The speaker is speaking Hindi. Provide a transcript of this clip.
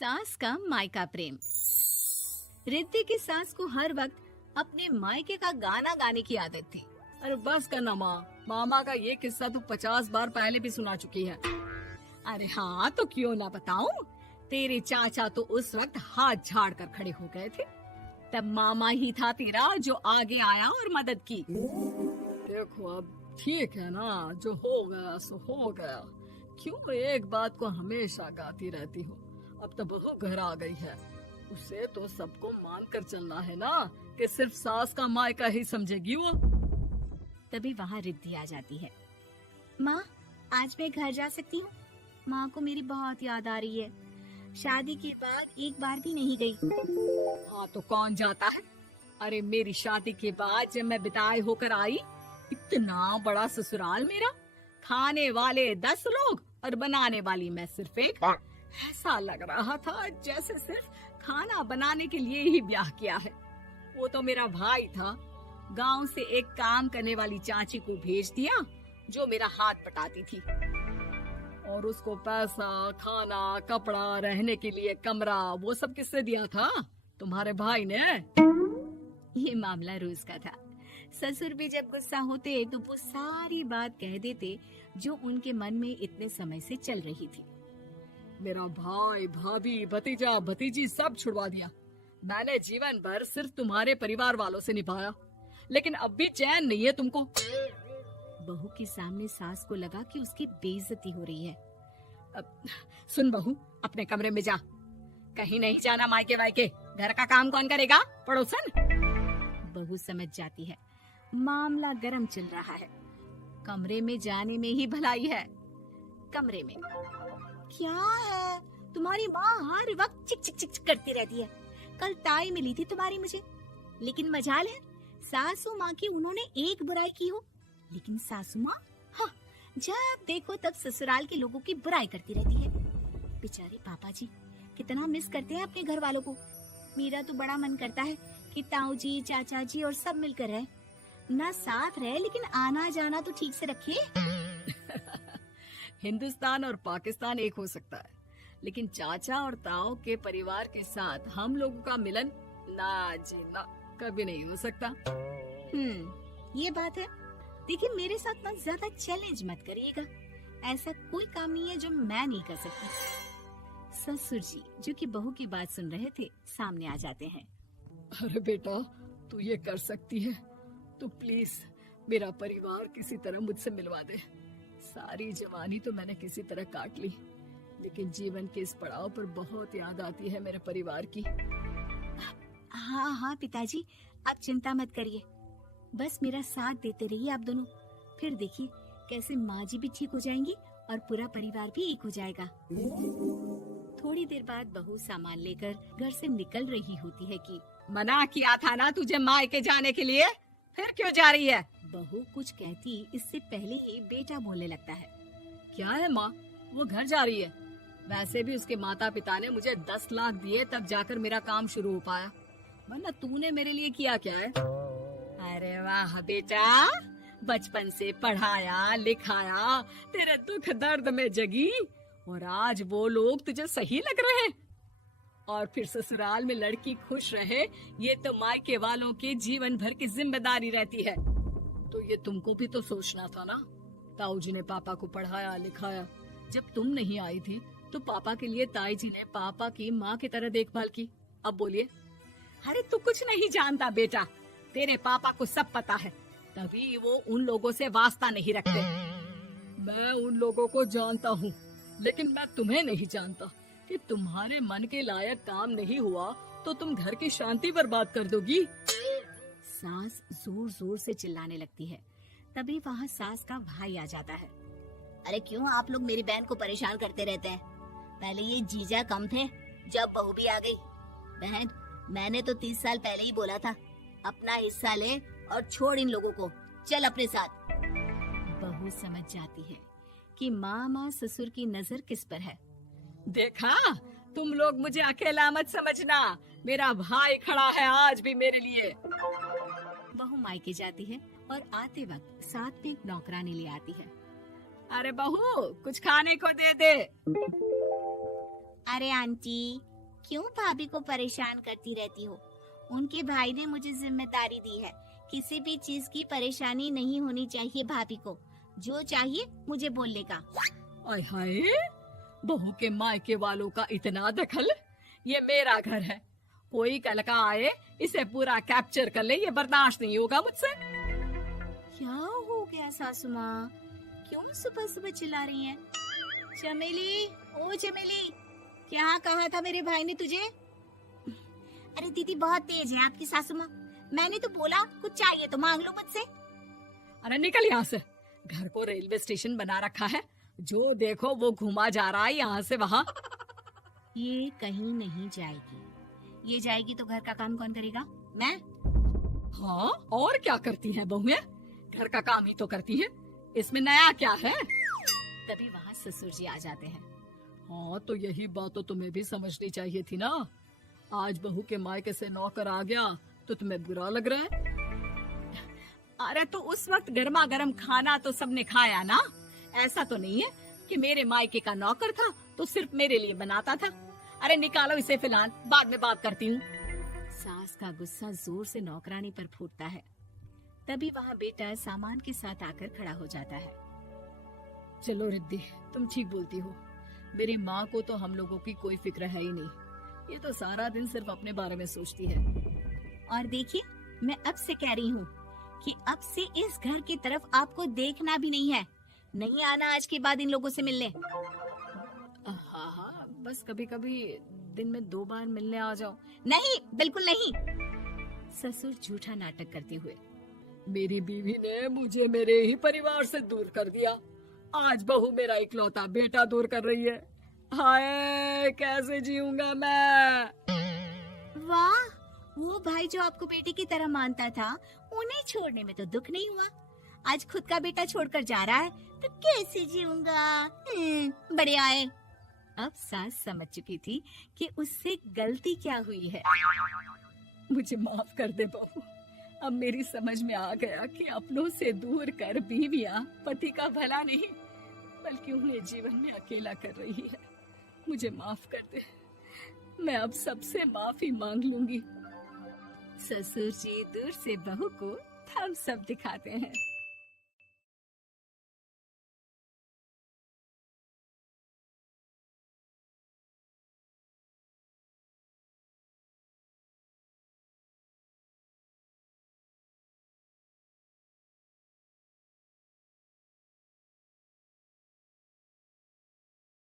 सास का मायका प्रेम। रिद्धि की सास को हर वक्त अपने मायके का गाना गाने की आदत थी। अरे बस करना माँ, मामा का ये किस्सा तू 50 बार पहले भी सुना चुकी है। अरे हाँ, तो क्यों ना बताऊं। तेरे चाचा तो उस वक्त हाथ झाड़ कर खड़े हो गए थे। तब मामा ही था तेरा जो आगे आया और मदद की। देखो अब ठीक है ना, जो हो गया सो हो गया। क्यों एक बात को हमेशा गाती रहती हो। अब तो बहू घर आ गई है, उसे तो सबको मान कर चलना है ना कि सिर्फ सास का मायका ही समझेगी वो। तभी वहाँ रिद्धि आ जाती है। माँ, आज मैं घर जा सकती हूँ? माँ को मेरी बहुत याद आ रही है। शादी के बाद एक बार भी नहीं गई। हाँ तो कौन जाता है। अरे मेरी शादी के बाद जब मैं विदाई होकर आई, इतना बड़ा ससुराल मेरा, खाने वाले 10 लोग और बनाने वाली मैं सिर्फ एक। ऐसा लग रहा था जैसे सिर्फ खाना बनाने के लिए ही ब्याह किया है। वो तो मेरा भाई था, गांव से एक काम करने वाली चाची को भेज दिया जो मेरा हाथ पटाती थी, और उसको पैसा, खाना, कपड़ा, रहने के लिए कमरा, वो सब किसने दिया था? तुम्हारे भाई ने। ये मामला रोज का था। ससुर भी जब गुस्सा होते तो वो सारी बात कह देते जो उनके मन में इतने समय से चल रही थी। मेरा भाई, भाभी, भतीजा, भतीजी सब छुड़वा दिया। मैंने जीवन भर सिर्फ तुम्हारे परिवार वालों से निभाया, लेकिन अब भी चैन नहीं है तुमको। बहू के सामने सास को लगा कि उसकी बेइज्जती हो रही है। अब सुन बहू, अपने कमरे में जा, कहीं नहीं जाना मायके वायके। घर का काम कौन करेगा? पड़ोसन। बहू समझ जाती है मामला गर्म चल रहा है। कमरे में जाने में ही भलाई है। कमरे में क्या है? तुम्हारी माँ हर वक्त चिक चिक चिक करती रहती है। कल ताई मिली थी तुम्हारी मुझे, लेकिन मजाल है सासू माँ की उन्होंने एक बुराई की हो, लेकिन सासू माँ हाँ, जब देखो तब ससुराल के लोगों की बुराई करती रहती है। बेचारे पापा जी कितना मिस करते हैं अपने घर वालों को। मेरा तो बड़ा मन करता है कि ताऊ जी, चाचा जी और सब मिलकर रहे, ना साथ रहे लेकिन आना जाना तो ठीक से रखे। हिंदुस्तान और पाकिस्तान एक हो सकता है, लेकिन चाचा और ताऊ के परिवार के साथ हम लोगों का मिलन ना जी ना, कभी नहीं हो सकता। ये बात है। देखिए, मेरे साथ ना ज्यादा चैलेंज मत करिएगा। ऐसा कोई काम नहीं है जो मैं नहीं कर सकती। ससुर जी जो कि बहू की बात सुन रहे थे, सामने आ जाते हैं। अरे बेटा, तू ये कर सकती है तो प्लीज मेरा परिवार किसी तरह मुझसे मिलवा दे। सारी जवानी तो मैंने किसी तरह काट ली, लेकिन जीवन के इस पड़ाव पर बहुत याद आती है मेरे परिवार की। हाँ हाँ पिताजी, आप चिंता मत करिए, बस मेरा साथ देते रहिए आप दोनों। फिर देखिए कैसे माँ जी भी ठीक हो जाएंगी और पूरा परिवार भी एक हो जाएगा। थोड़ी देर बाद बहू सामान लेकर घर से निकल रही होती है कि मना किया था ना तुझे मायके जाने के लिए, फिर क्यों जा रही है? बहू कुछ कहती इससे पहले ही बेटा बोलने लगता है। क्या है माँ, वो घर जा रही है। वैसे भी उसके माता पिता ने मुझे 10 लाख दिए तब जाकर मेरा काम शुरू हो पाया, वरना तूने मेरे लिए किया क्या है? अरे वाह बेटा, बचपन से पढ़ाया लिखाया, तेरे दुख दर्द में जगी, और आज वो लोग तुझे सही लग रहे हैं। और फिर ससुराल में लड़की खुश रहे, ये तो मायके वालों की जीवन भर की जिम्मेदारी रहती है। तो ये तुमको भी तो सोचना था ना। ताऊ जी ने पापा को पढ़ाया लिखाया, जब तुम नहीं आई थी तो पापा के लिए ताई जी ने पापा की माँ की तरह देखभाल की। अब बोलिए। अरे तू कुछ नहीं जानता बेटा, तेरे पापा को सब पता है, तभी वो उन लोगों से वास्ता नहीं रखते। मैं उन लोगों को जानता हूँ, लेकिन मैं तुम्हें नहीं जानता कि तुम्हारे मन के लायक काम नहीं हुआ तो तुम घर की शांति बर्बाद कर दोगी। सास जोर जोर से चिल्लाने लगती है। तभी वहाँ सास का भाई आ जाता है। अरे क्यों आप लोग मेरी बहन को परेशान करते रहते हैं? पहले ये जीजा कम थे, जब बहू भी आ गई। बहन, मैंने तो 30 साल पहले ही बोला था, अपना हिस्सा ले और छोड़ इन लोगों को, चल अपने साथ। बहू समझ जाती है कि मामा ससुर की नजर किस पर है। देखा, तुम लोग मुझे अकेला मत समझना, मेरा भाई खड़ा है आज भी मेरे लिए। बहू मायके जाती है और आते वक्त साथ में एक नौकरानी ले आती है। अरे बहू, कुछ खाने को दे दे। अरे आंटी, क्यों भाभी को परेशान करती रहती हो? उनके भाई ने मुझे जिम्मेदारी दी है। किसी भी चीज की परेशानी नहीं होनी चाहिए भाभी को। जो चाहिए मुझे बोलने का। आय हाय, बहू के मायके वालों का इतना दखल। ये मेरा घर है, कोई कल का आए इसे पूरा कैप्चर कर ले, ये बर्दाश्त नहीं होगा मुझसे। क्या हो गया सासू माँ? क्यों सुबह सुबह चिल्ला रही हैं? चमेली, ओ चमेली, क्या कहा था मेरे भाई ने तुझे? अरे दीदी बहुत तेज है आपकी सासू माँ। मैंने तो बोला कुछ चाहिए तो मांग लो मुझसे। अरे निकल यहाँ से, घर को रेलवे स्टेशन बना रखा है, जो देखो वो घुमा जा रहा है यहाँ से वहाँ। ये कहीं नहीं जाएगी। ये जाएगी तो घर का काम कौन करेगा? मैं। हाँ, और क्या करती है बहुएं? घर का काम ही तो करती है, इसमें नया क्या है? तभी वहाँ ससुर जी आ जाते हैं। हाँ, तो यही बात तो तुम्हें भी समझनी चाहिए थी ना। आज बहू के मायके से नौकर आ गया तो तुम्हें बुरा लग रहा है? अरे तो उस वक्त गर्मा गर्म खाना तो सबने खाया ना। ऐसा तो नहीं है कि मेरे मायके का नौकर था तो सिर्फ मेरे लिए बनाता था। अरे निकालो इसे, फिलहाल बाद में बात करती हूँ। सास का गुस्सा जोर से नौकरानी पर फूटता है। तभी वहाँ बेटा सामान के साथ आकर खड़ा हो जाता है। चलो रिद्धि, तुम ठीक बोलती हो। मेरी माँ को तो हम लोगों की कोई फिक्र है ही नहीं, ये तो सारा दिन सिर्फ अपने बारे में सोचती है। और देखिए, मैं अब से कह रही हूँ कि अब से इस घर की तरफ आपको देखना भी नहीं है। नहीं आना आज के बाद इन लोगों से मिलने। हाँ हाँ, बस कभी कभी दिन में 2 बार मिलने आ जाओ। नहीं, बिल्कुल नहीं। ससुर झूठा नाटक करते हुए। मेरी बीवी ने मुझे मेरे ही परिवार से दूर कर दिया, आज बहू मेरा इकलौता बेटा दूर कर रही है। हाय, कैसे जीऊंगा मैं? वाह, वो भाई जो आपको बेटे की तरह मानता था, उन्हें छोड़ने में तो दुख नहीं हुआ। आज खुद का बेटा छोड़कर जा रहा है तो कैसे जीऊंगा? बड़े आए। अब सास समझ चुकी थी कि उससे गलती क्या हुई है। मुझे माफ कर दे बहू, अब मेरी समझ में आ गया कि अपनों से दूर कर बीवियां पति का भला नहीं बल्कि उन्हें जीवन में अकेला कर रही है। मुझे माफ कर दे, मैं अब सबसे माफी मांग लूंगी। ससुर जी दूर से बहू को थम्स अप दिखाते हैं।